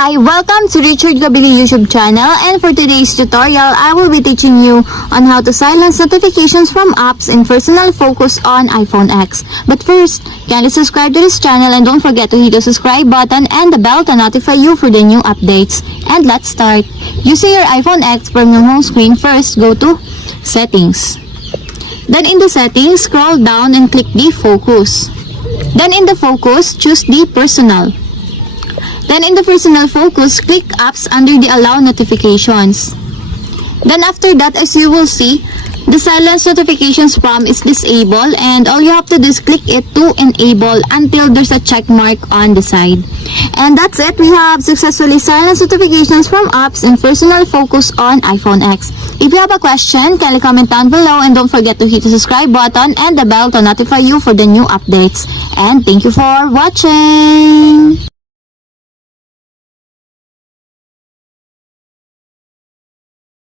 Hi, welcome to Richard Cabile YouTube channel, and for today's tutorial, I will be teaching you on how to silence notifications from apps in personal focus on iPhone X. But first, kindly subscribe to this channel and don't forget to hit the subscribe button and the bell to notify you for the new updates. And let's start. Using your iPhone X from your home screen, first go to Settings. Then in the Settings, scroll down and click the Focus. Then in the Focus, choose the Personal. Then in the personal focus, click apps under the allow notifications. Then after that, as you will see, the silence notifications prompt is disabled, and all you have to do is click it to enable until there's a check mark on the side. And that's it. We have successfully silenced notifications from apps in personal focus on iPhone X. If you have a question, kindly comment down below, and don't forget to hit the subscribe button and the bell to notify you for the new updates. And thank you for watching!